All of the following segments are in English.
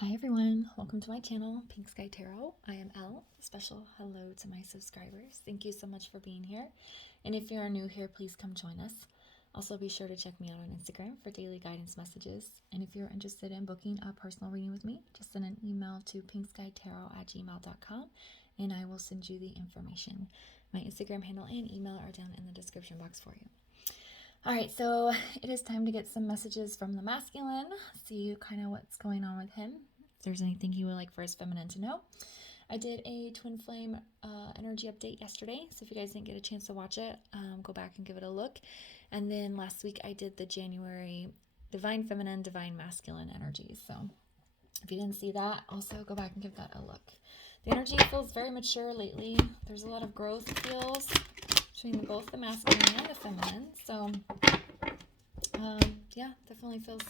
Hi everyone, welcome to my channel, Pink Sky Tarot. I am Elle. Special hello to my subscribers. Thank you so much for being here. And if you are new here, please come join us. Also be sure to check me out on Instagram for daily guidance messages. And if you're interested in booking a personal reading with me, just send an email to pinkskytarot@gmail.com and I will send you the information. My Instagram handle and email are down in the description box for you. Alright, so it is time to get some messages from the masculine, see kind of what's going on with him, if there's anything he would like for his feminine to know. I did a twin flame energy update yesterday, so if you guys didn't get a chance to watch it, go back and give it a look. And then last week I did the January divine feminine, divine masculine energies, so if you didn't see that, also go back and give that a look. The energy feels very mature lately. There's a lot of growth feels between both the masculine and the feminine. So, yeah, definitely feels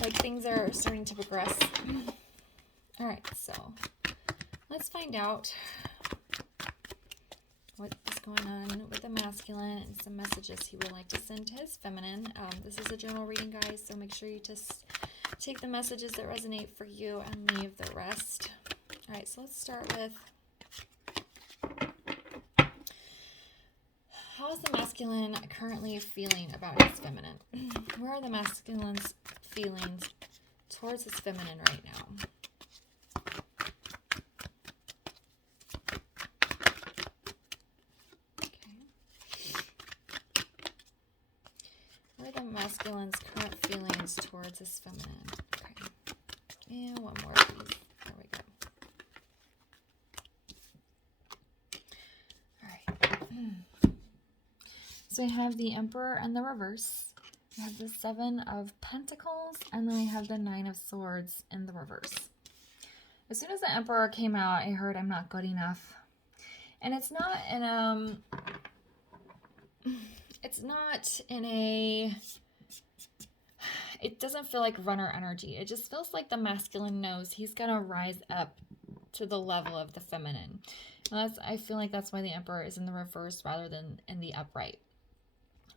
like things are starting to progress. All right, so let's find out what is going on with the masculine and some messages he would like to send to his feminine. This is a general reading, guys, so make sure you just take the messages that resonate for you and leave the rest. All right, so let's start with, how is the masculine currently feeling about his feminine? Where are the masculine's feelings towards his feminine right now? Okay. Where are the masculine's current feelings towards his feminine? Okay. And one more, please. There we go. All right. So we have the Emperor and the reverse. We have the Seven of Pentacles, and then we have the Nine of Swords in the reverse. As soon as the Emperor came out, I heard I'm not good enough. And it's not in a, it doesn't feel like runner energy. It just feels like the masculine knows he's going to rise up to the level of the feminine. And I feel like that's why the Emperor is in the reverse rather than in the upright.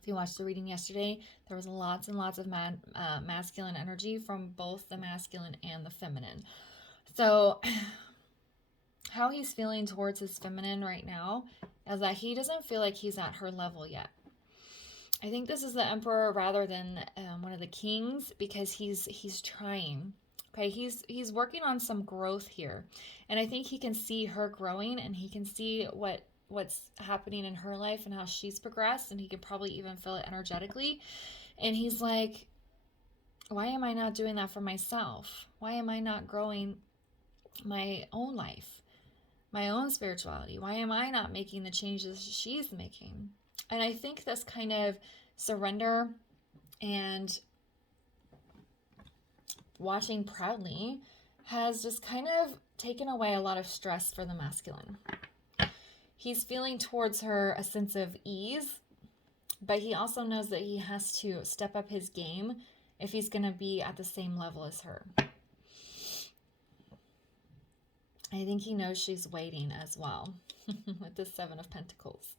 If you watched the reading yesterday, there was lots and lots of masculine energy from both the masculine and the feminine. So how he's feeling towards his feminine right now is that he doesn't feel like he's at her level yet. I think this is the Emperor rather than one of the kings, because he's trying. Okay, he's working on some growth here, and I think he can see her growing, and he can see what's happening in her life and how she's progressed, and he could probably even feel it energetically. And he's like, why am I not doing that for myself? Why am I not growing my own life, my own spirituality? Why am I not making the changes she's making? And I think this kind of surrender and watching proudly has just kind of taken away a lot of stress for the masculine. He's feeling towards her a sense of ease, but he also knows that he has to step up his game if he's going to be at the same level as her. I think he knows she's waiting as well with the Seven of Pentacles.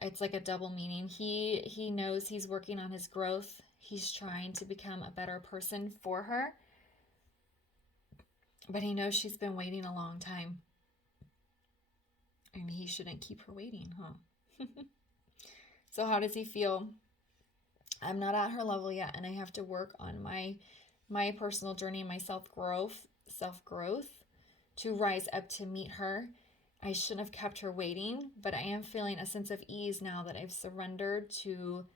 It's like a double meaning. He knows he's working on his growth. He's trying to become a better person for her, but he knows she's been waiting a long time. And he shouldn't keep her waiting, huh? So how does he feel? I'm not at her level yet, and I have to work on my personal journey, my self-growth to rise up to meet her. I shouldn't have kept her waiting, but I am feeling a sense of ease now that I've surrendered to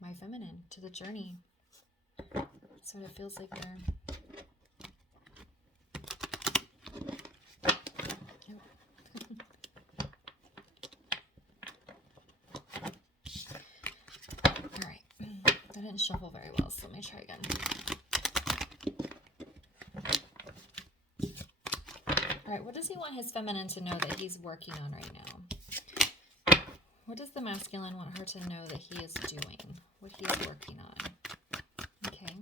my feminine, to the journey. That's what it feels like there. Didn't shuffle very well, so let me try again. All right, what does he want his feminine to know that he's working on right now? What does the masculine want her to know that he is doing, what he's working on? Okay.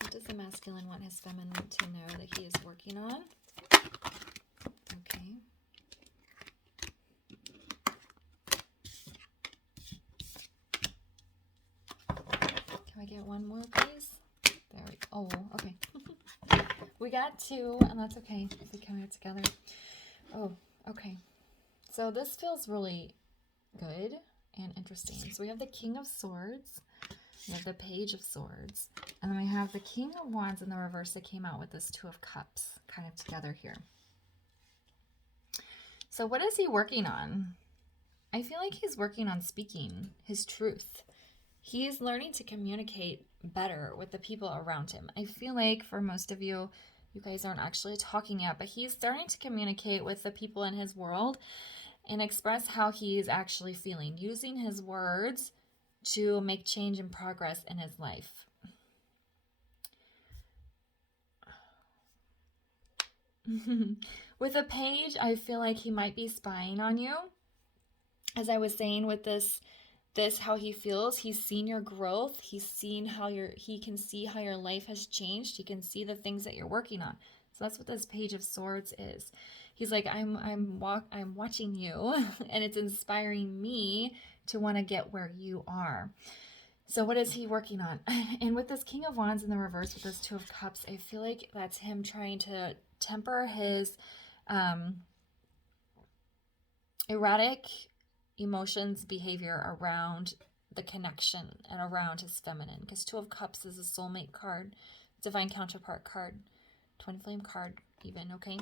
What does the masculine want his feminine to know that he is working on? Okay. get one more, please? There we go. Oh, okay. We got 2, and that's okay. We can get together. Oh, okay. So this feels really good and interesting. So we have the King of Swords. We have the Page of Swords. And then we have the King of Wands in the reverse that came out with this Two of Cups kind of together here. So what is he working on? I feel like he's working on speaking his truth. He's learning to communicate better with the people around him. I feel like for most of you, you guys aren't actually talking yet, but he's starting to communicate with the people in his world and express how he's actually feeling, using his words to make change and progress in his life. With a page, I feel like he might be spying on you. As I was saying with this how he feels, he's seen your growth. He's seen how he can see how your life has changed. He can see the things that you're working on. So that's what this Page of Swords is. He's like, I'm watching you, and it's inspiring me to want to get where you are. So what is he working on? And with this King of Wands in the reverse with this Two of Cups, I feel like that's him trying to temper his erratic emotions, behavior around the connection and around his feminine. Because Two of Cups is a soulmate card, divine counterpart card, twin flame card even, okay?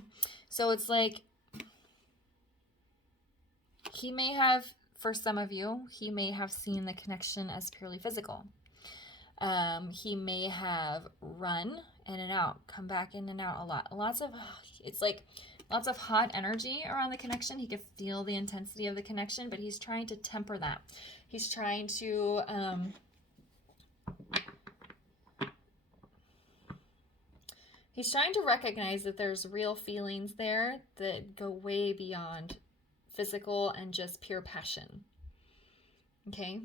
So it's like he may have, for some of you, he may have seen the connection as purely physical. He may have run in and out, come back in and out a lot. It's like lots of hot energy around the connection. He could feel the intensity of the connection, but he's trying to temper that. He's trying to recognize that there's real feelings there that go way beyond physical and just pure passion. Okay?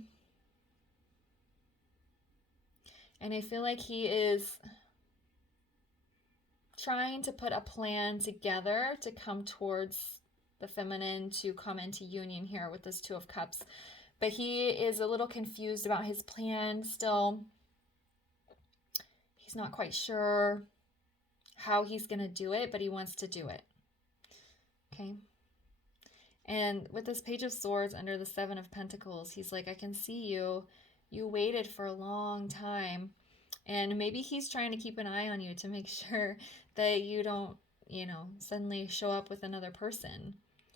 And I feel like he is trying to put a plan together to come towards the feminine, to come into union here with this Two of Cups. But he is a little confused about his plan still. He's not quite sure how he's going to do it, but he wants to do it. Okay? And with this Page of Swords under the Seven of Pentacles, he's like, I can see you. You waited for a long time. And maybe he's trying to keep an eye on you to make sure that you don't, suddenly show up with another person.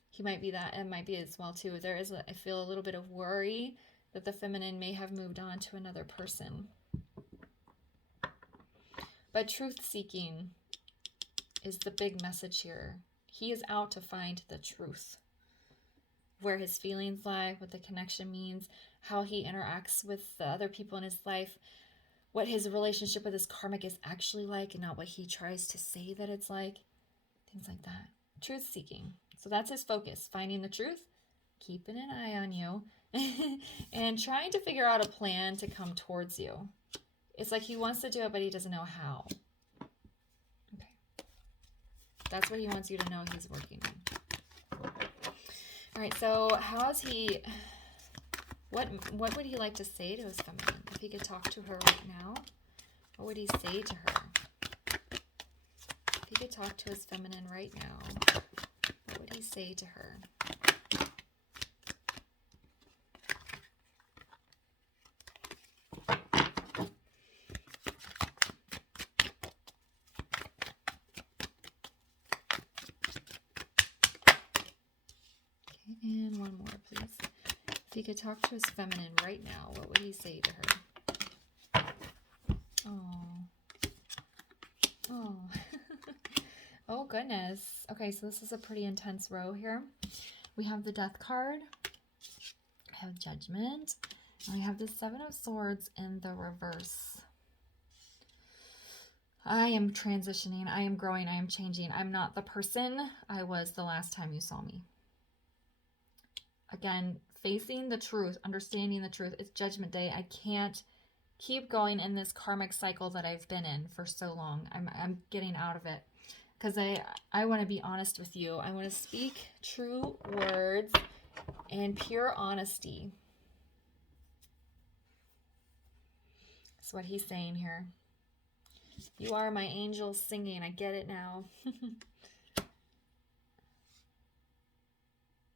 He might be that, and might be as well too. There is, I feel, a little bit of worry that the feminine may have moved on to another person. But truth-seeking is the big message here. He is out to find the truth. Where his feelings lie, what the connection means, how he interacts with the other people in his life, what his relationship with his karmic is actually like and not what he tries to say that it's like. Things like that. Truth-seeking. So that's his focus. Finding the truth, keeping an eye on you, and trying to figure out a plan to come towards you. It's like he wants to do it, but he doesn't know how. Okay. That's what he wants you to know he's working on. All right, so how is he... What would he like to say to his feminine? If he could talk to her right now, what would he say to her? If he could talk to his feminine right now, what would he say to her? Okay, and one more, please. If he could talk to his feminine right now, what would he say to her? Oh. Oh. Oh, goodness. Okay, so this is a pretty intense row here. We have the Death card. I have Judgment. And we have the Seven of Swords in the reverse. I am transitioning. I am growing. I am changing. I'm not the person I was the last time you saw me. Again, facing the truth, understanding the truth. It's Judgment Day. I can't keep going in this karmic cycle that I've been in for so long. I'm getting out of it because I want to be honest with you. I want to speak true words and pure honesty. That's what he's saying here. You are my angel singing. I get it now.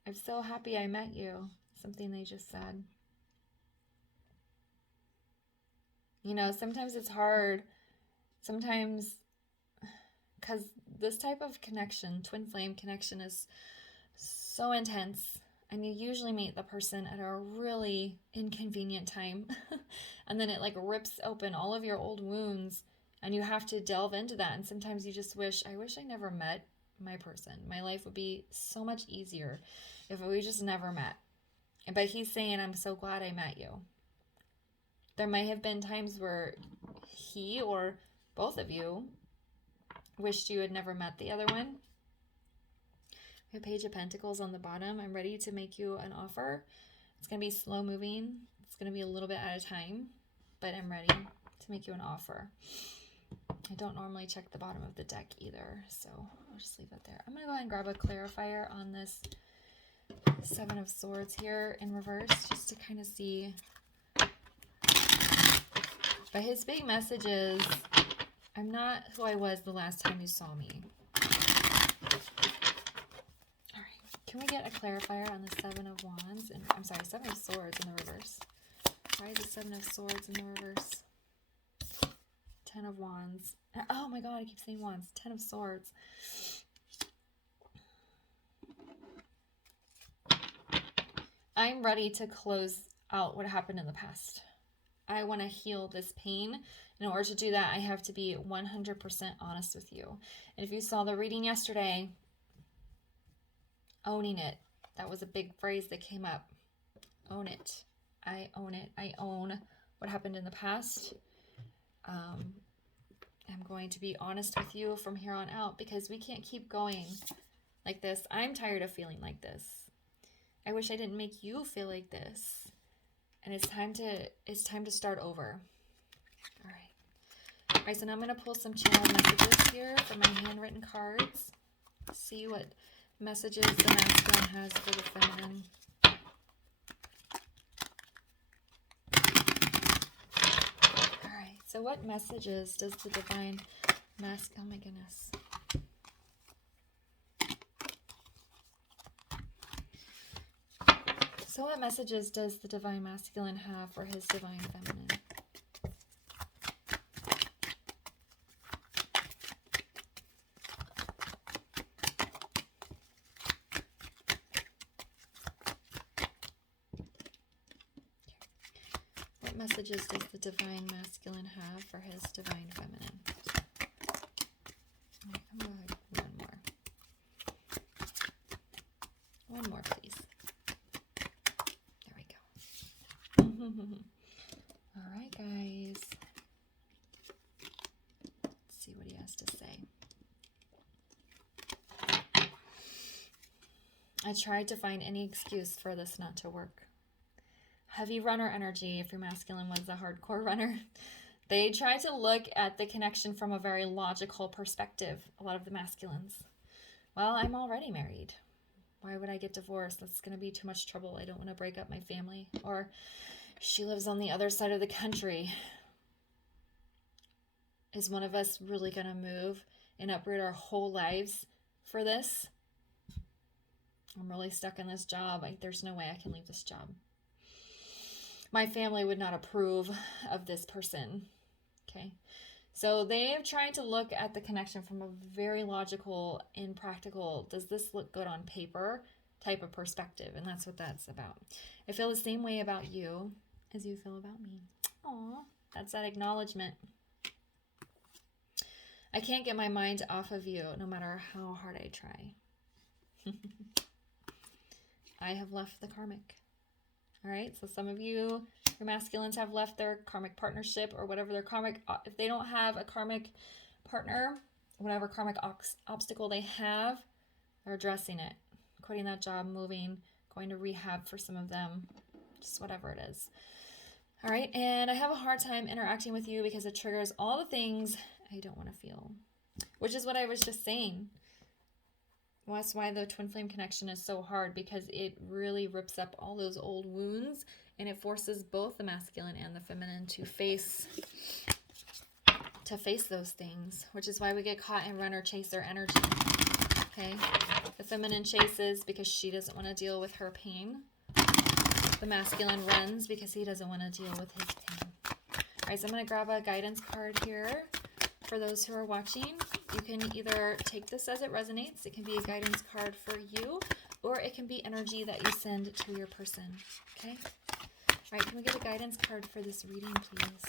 I'm so happy I met you. Something they just said. You know, sometimes it's hard. Sometimes, because this type of connection, twin flame connection, is so intense. And you usually meet the person at a really inconvenient time. And then it like rips open all of your old wounds. And you have to delve into that. And sometimes you just wish, I wish I never met my person. My life would be so much easier if we just never met. But he's saying, I'm so glad I met you. There may have been times where he or both of you wished you had never met the other one. We have Page of Pentacles on the bottom. I'm ready to make you an offer. It's going to be slow moving. It's going to be a little bit at a time, but I'm ready to make you an offer. I don't normally check the bottom of the deck either, so I'll just leave it there. I'm going to go ahead and grab a clarifier on this Seven of Swords here in reverse, just to kind of see. But his big message is, I'm not who I was the last time you saw me. All right, can we get a clarifier on the Seven of Wands? And I'm sorry, Seven of Swords in the reverse. Why is the Seven of Swords in the reverse? Ten of Wands. Oh my God, I keep saying Wands. Ten of Swords. I'm ready to close out what happened in the past. I want to heal this pain. In order to do that, I have to be 100% honest with you. And if you saw the reading yesterday, owning it. That was a big phrase that came up. Own it. I own it. I own what happened in the past. I'm going to be honest with you from here on out, because we can't keep going like this. I'm tired of feeling like this. I wish I didn't make you feel like this. And it's time to start over. All right. All right, so now I'm going to pull some channel messages here for my handwritten cards. See what messages the masculine has for the feminine. All right, so what messages does the divine masculine, oh my goodness. So what messages does the divine masculine have for his divine feminine? What messages does the divine masculine have for his divine feminine? All right, I'm going to go one more. One more, please. All right, guys. Let's see what he has to say. I tried to find any excuse for this not to work. Heavy runner energy, if your masculine was a hardcore runner. They try to look at the connection from a very logical perspective, a lot of the masculines. Well, I'm already married. Why would I get divorced? That's going to be too much trouble. I don't want to break up my family. Or she lives on the other side of the country. Is one of us really going to move and uproot our whole lives for this? I'm really stuck in this job. There's no way I can leave this job. My family would not approve of this person. Okay. So they're trying to look at the connection from a very logical and practical, does this look good on paper type of perspective. And that's what that's about. I feel the same way about you as you feel about me. Aw, that's that acknowledgement. I can't get my mind off of you no matter how hard I try. I have left the karmic. All right, so some of you, your masculines, have left their karmic partnership or whatever their karmic, if they don't have a karmic partner, whatever karmic obstacle they have, they're addressing it. Quitting that job, moving, going to rehab for some of them, just whatever it is. All right, and I have a hard time interacting with you because it triggers all the things I don't want to feel, which is what I was just saying. Well, that's why the twin flame connection is so hard, because it really rips up all those old wounds And it forces both the masculine and the feminine to face those things, which is why we get caught in runner chaser energy. Okay, the feminine chases because she doesn't want to deal with her pain. The masculine runs because he doesn't want to deal with his pain. All right, so I'm going to grab a guidance card here for those who are watching. You can either take this as it resonates. It can be a guidance card for you, or it can be energy that you send to your person. Okay. All right, can we get a guidance card for this reading, please?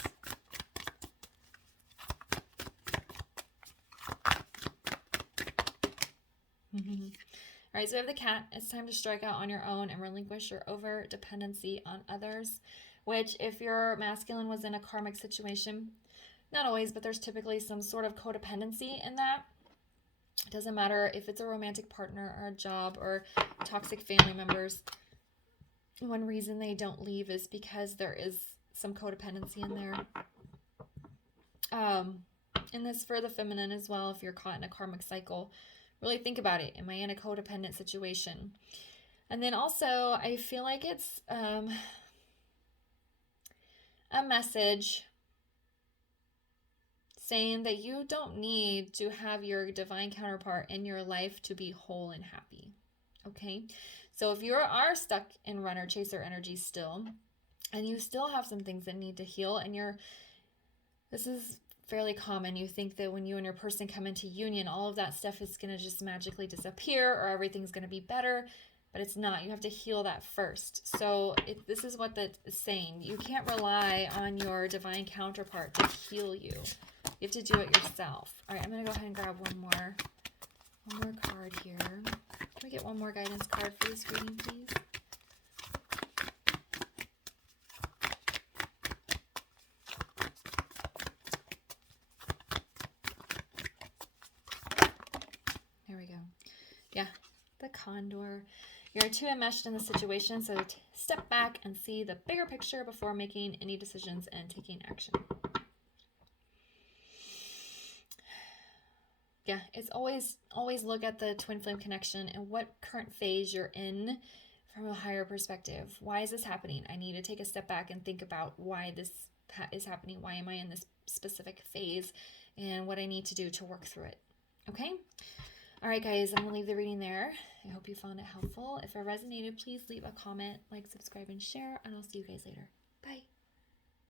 All right, so we have the cat. It's time to strike out on your own and relinquish your over dependency on others, which if your masculine was in a karmic situation, not always, but there's typically some sort of codependency in that. It doesn't matter if it's a romantic partner or a job or toxic family members. One reason they don't leave is because there is some codependency in there. And this for the feminine as well, if you're caught in a karmic cycle. Really think about it. Am I in a codependent situation? And then also, I feel like it's a message saying that you don't need to have your divine counterpart in your life to be whole and happy. Okay? So if you are stuck in runner chaser energy still, and you still have some things that need to heal, and this is fairly common. You think that when you and your person come into union, all of that stuff is going to just magically disappear or everything's going to be better, but it's not. You have to heal that first. So this is what that is saying. You can't rely on your divine counterpart to heal you. You have to do it yourself. All right, I'm going to go ahead and grab one more card here. Can we get one more guidance card for this reading, please? There we go. Yeah, the condor. You're too enmeshed in the situation, so step back and see the bigger picture before making any decisions and taking action. Yeah, it's always look at the twin flame connection and what current phase you're in from a higher perspective. Why is this happening? I need to take a step back and think about why this is happening. Why am I in this specific phase and what I need to do to work through it. Okay? All right, guys, I'm going to leave the reading there. I hope you found it helpful. If it resonated, please leave a comment, like, subscribe, and share, and I'll see you guys later. Bye.